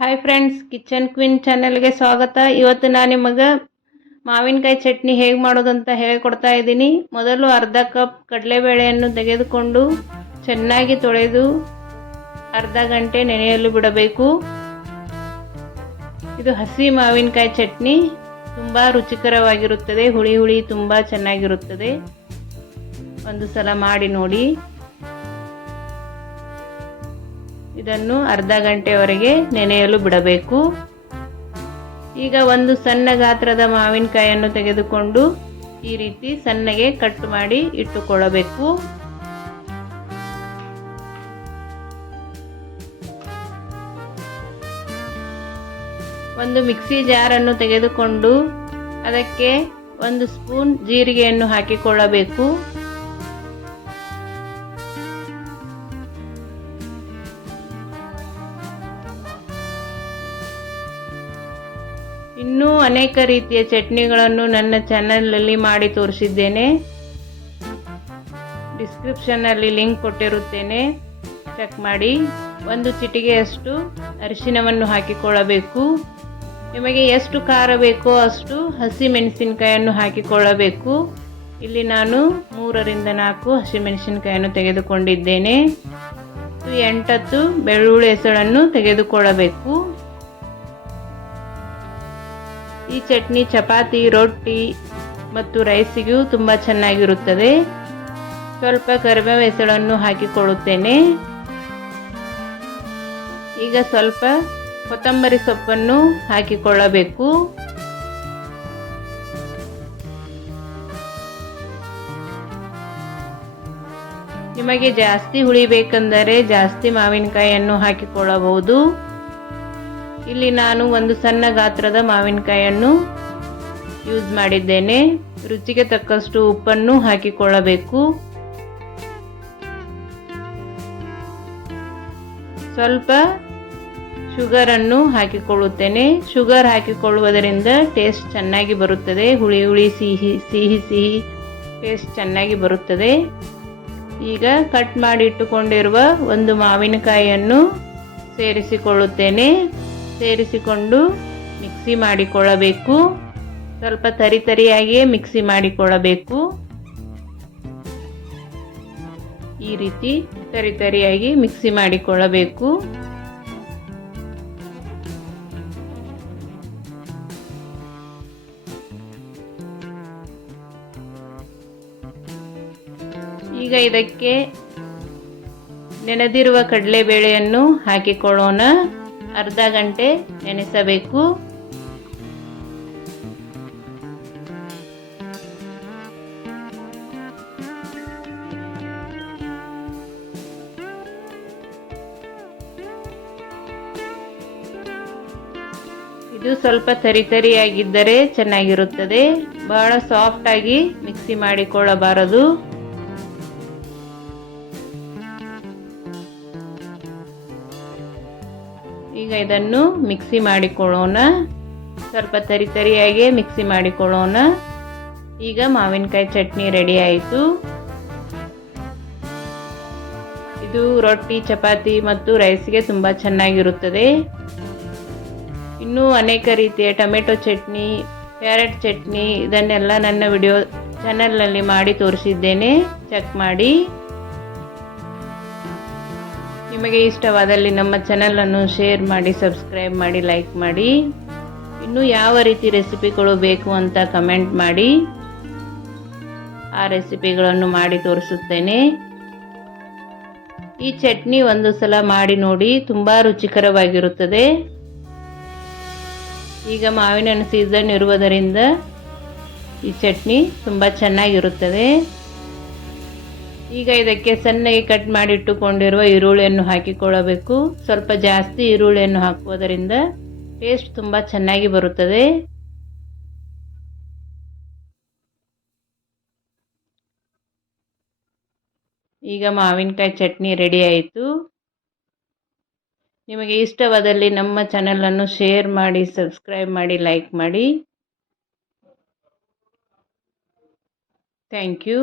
Hi friends, kitchen queen ಚಾನೆಲ್ಗೆ ಸ್ವಾಗತ. ಇವತ್ತು ನಾನು ನಿಮಗೆ ಮಾವಿನಕಾಯಿ ಚಟ್ನಿ ಹೇಗೆ ಮಾಡೋದು ಅಂತ ಹೇಳಿಕೊಡ್ತಾ ಇದ್ದೀನಿ. ಮೊದಲು ಅರ್ಧ ಕಪ್ ಕಡಲೆಬೇಳೆಯನ್ನು ತೆಗೆದುಕೊಂಡು ಚೆನ್ನಾಗಿ ತೊಳೆದು ಅರ್ಧ ಗಂಟೆ ನೆನೆಯಲು ಬಿಡಬೇಕು. ಇದು ಹಸಿ ಮಾವಿನಕಾಯಿ ಚಟ್ನಿ ತುಂಬ ರುಚಿಕರವಾಗಿರುತ್ತದೆ. ಹುಳಿ ಹುಳಿ ತುಂಬ ಚೆನ್ನಾಗಿರುತ್ತದೆ. ಒಂದು ಸಲ ಮಾಡಿ ನೋಡಿ. ಇದನ್ನು ಅರ್ಧ ಗಂಟೆವರೆಗೆ ನೆನೆಯಲು ಬಿಡಬೇಕು. ಈಗ ಒಂದು ಸಣ್ಣ ಗಾತ್ರದ ಮಾವಿನಕಾಯಿಯನ್ನು ತೆಗೆದುಕೊಂಡು ಈ ರೀತಿ ಸಣ್ಣಗೆ ಕಟ್ ಮಾಡಿ ಇಟ್ಟುಕೊಳ್ಳಬೇಕು. ಒಂದು ಮಿಕ್ಸಿ ಜಾರನ್ನು ತೆಗೆದುಕೊಂಡು ಅದಕ್ಕೆ 1 ಸ್ಪೂನ್ ಜೀರಿಗೆಯನ್ನು ಹಾಕಿಕೊಳ್ಳಬೇಕು. ಇನ್ನೂ ಅನೇಕ ರೀತಿಯ ಚಟ್ನಿಗಳನ್ನು ನನ್ನ ಚಾನಲಲ್ಲಿ ಮಾಡಿ ತೋರಿಸಿದ್ದೇನೆ. ಡಿಸ್ಕ್ರಿಪ್ಷನ್ನಲ್ಲಿ ಲಿಂಕ್ ಕೊಟ್ಟಿರುತ್ತೇನೆ, ಚೆಕ್ ಮಾಡಿ. 1 ಚಿಟಿಕೆಯಷ್ಟು ಅರಿಶಿನವನ್ನು ಹಾಕಿಕೊಳ್ಳಬೇಕು. ನಿಮಗೆ ಎಷ್ಟು ಖಾರ ಬೇಕೋ ಅಷ್ಟು ಹಸಿ ಮೆಣಸಿನಕಾಯಿಯನ್ನು ಹಾಕಿಕೊಳ್ಳಬೇಕು. ಇಲ್ಲಿ ನಾನು 3 ರಿಂದ 4 ಹಸಿ ಮೆಣಸಿನಕಾಯಿಯನ್ನು ತೆಗೆದುಕೊಂಡಿದ್ದೇನೆ. 8 ಬೆಳ್ಳುಳ್ಳಿ ಹೆಸಳನ್ನು ತೆಗೆದುಕೊಳ್ಳಬೇಕು. ಈ ಚಟ್ನಿ ಚಪಾತಿ, ರೊಟ್ಟಿ ಮತ್ತು ರೈಸಿಗೂ ತುಂಬ ಚೆನ್ನಾಗಿರುತ್ತದೆ. ಸ್ವಲ್ಪ ಕರಿಬೇವು ಹೆಸಳನ್ನು ಹಾಕಿಕೊಳ್ಳುತ್ತೇನೆ. ಈಗ ಸ್ವಲ್ಪ ಕೊತ್ತಂಬರಿ ಸೊಪ್ಪನ್ನು ಹಾಕಿಕೊಳ್ಳಬೇಕು. ನಿಮಗೆ ಜಾಸ್ತಿ ಹುಳಿ ಬೇಕೆಂದರೆ ಜಾಸ್ತಿ ಮಾವಿನಕಾಯಿಯನ್ನು ಹಾಕಿಕೊಳ್ಳಬಹುದು. ಇಲ್ಲಿ ನಾನು ಒಂದು ಸಣ್ಣ ಗಾತ್ರದ ಮಾವಿನಕಾಯಿಯನ್ನು ಯೂಸ್ ಮಾಡಿದ್ದೇನೆ. ರುಚಿಗೆ ತಕ್ಕಷ್ಟು ಉಪ್ಪನ್ನು ಹಾಕಿಕೊಳ್ಳಬೇಕು. ಸ್ವಲ್ಪ ಶುಗರನ್ನು ಹಾಕಿಕೊಳ್ಳುತ್ತೇನೆ. ಶುಗರ್ ಹಾಕಿಕೊಳ್ಳುವುದರಿಂದ ಟೇಸ್ಟ್ ಚೆನ್ನಾಗಿ ಬರುತ್ತದೆ. ಹುಳಿ ಹುಳಿ ಸಿಹಿ ಸಿಹಿ ಸಿಹಿ ಟೇಸ್ಟ್ ಚೆನ್ನಾಗಿ ಬರುತ್ತದೆ. ಈಗ ಕಟ್ ಮಾಡಿ ಇಟ್ಟುಕೊಂಡಿರುವ ಒಂದು ಮಾವಿನಕಾಯಿಯನ್ನು ಸೇರಿಸಿಕೊಳ್ಳುತ್ತೇನೆ. ಸೇರಿಸಿಕೊಂಡು ಮಿಕ್ಸಿ ಮಾಡಿಕೊಳ್ಳಬೇಕು. ಸ್ವಲ್ಪ ತರಿಯಾಗಿಯೇ ಮಿಕ್ಸಿ ಮಾಡಿಕೊಳ್ಳಬೇಕು. ಈ ರೀತಿ ತರಿಯಾಗಿ ಮಿಕ್ಸಿ ಮಾಡಿಕೊಳ್ಳಬೇಕು. ಈಗ ಇದಕ್ಕೆ ನೆನೆದಿರುವ ಕಡಲೆಬೇಳೆಯನ್ನು ಹಾಕಿಕೊಳ್ಳೋಣ. ಅರ್ಧ ಗಂಟೆ ನೆನೆಸಬೇಕು. ಇದು ಸ್ವಲ್ಪ ತರಿಯಾಗಿದ್ದರೆ ಚೆನ್ನಾಗಿರುತ್ತದೆ. ಬಹಳ ಸಾಫ್ಟ್ ಆಗಿ ಮಿಕ್ಸಿ ಮಾಡಿಕೊಳ್ಳಬಾರದು. ಈಗ ಇದನ್ನು ಮಿಕ್ಸಿ ಮಾಡಿಕೊಳ್ಳೋಣ. ಸ್ವಲ್ಪ ತರಿಯಾಗಿ ಮಿಕ್ಸಿ ಮಾಡಿಕೊಳ್ಳೋಣ. ಈಗ ಮಾವಿನಕಾಯಿ ಚಟ್ನಿ ರೆಡಿ ಆಯಿತು. ಇದು ರೊಟ್ಟಿ, ಚಪಾತಿ ಮತ್ತು ರೈಸ್ಗೆ ತುಂಬ ಚೆನ್ನಾಗಿರುತ್ತದೆ. ಇನ್ನೂ ಅನೇಕ ರೀತಿಯ ಟೊಮೆಟೊ ಚಟ್ನಿ, ಕ್ಯಾರೆಟ್ ಚಟ್ನಿ ಇದನ್ನೆಲ್ಲ ನನ್ನ ವಿಡಿಯೋ ಚಾನೆಲ್ನಲ್ಲಿ ಮಾಡಿ ತೋರಿಸಿದ್ದೇನೆ, ಚೆಕ್ ಮಾಡಿ. ನಿಮಗೆ ಇಷ್ಟವಾದಲ್ಲಿ ನಮ್ಮ ಚಾನಲನ್ನು ಶೇರ್ ಮಾಡಿ, ಸಬ್ಸ್ಕ್ರೈಬ್ ಮಾಡಿ, ಲೈಕ್ ಮಾಡಿ. ಇನ್ನೂ ಯಾವ ರೀತಿ ರೆಸಿಪಿಗಳು ಬೇಕು ಅಂತ ಕಮೆಂಟ್ ಮಾಡಿ. ಆ ರೆಸಿಪಿಗಳನ್ನು ಮಾಡಿ ತೋರಿಸುತ್ತೇನೆ. ಈ ಚಟ್ನಿ ಒಂದು ಸಲ ಮಾಡಿ ನೋಡಿ, ತುಂಬ ರುಚಿಕರವಾಗಿರುತ್ತದೆ. ಈಗ ಮಾವಿನ ಹಣ್ಣು ಸೀಸನ್ ಇರುವುದರಿಂದ ಈ ಚಟ್ನಿ ತುಂಬ ಚೆನ್ನಾಗಿರುತ್ತದೆ. ಈಗ ಇದಕ್ಕೆ ಸಣ್ಣಗೆ ಕಟ್ ಮಾಡಿ ಇಟ್ಟುಕೊಂಡಿರುವ ಈರುಳ್ಳಿಯನ್ನು ಹಾಕಿಕೊಳ್ಳಬೇಕು. ಸ್ವಲ್ಪ ಜಾಸ್ತಿ ಈರುಳ್ಳಿಯನ್ನು ಹಾಕುವುದರಿಂದ ಟೇಸ್ಟ್ ತುಂಬ ಚೆನ್ನಾಗಿ ಬರುತ್ತದೆ. ಈಗ ಮಾವಿನಕಾಯಿ ಚಟ್ನಿ ರೆಡಿ ಆಯಿತು. ನಿಮಗೆ ಇಷ್ಟವಾದಲ್ಲಿ ನಮ್ಮ ಚಾನಲನ್ನು ಶೇರ್ ಮಾಡಿ, ಸಬ್ಸ್ಕ್ರೈಬ್ ಮಾಡಿ, ಲೈಕ್ ಮಾಡಿ. Thank you.